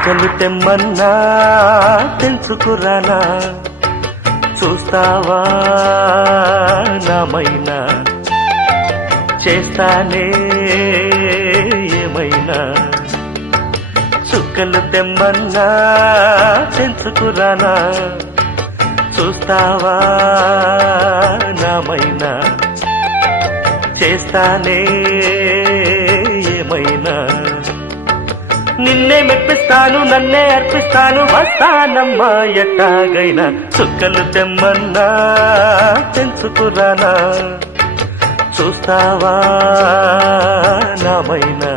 చుక్కలు తెమ్మన్నా తెంచుకురానా, చూస్తావా నామైనా, చేస్తానే ఏమైనా. చుక్కలు తెమ్మన్నా తెంచుకురానా, చూస్తావా నామైనా, చేస్తానే ఏమైనా. నిన్నే మెప్పిస్తాను, నన్నే అర్పిస్తాను, వస్తానమ్మా ఎట్టాగైనా. చుక్కలు తెమ్మన్నా తెంచుకురానా, చూస్తావా నామైనా.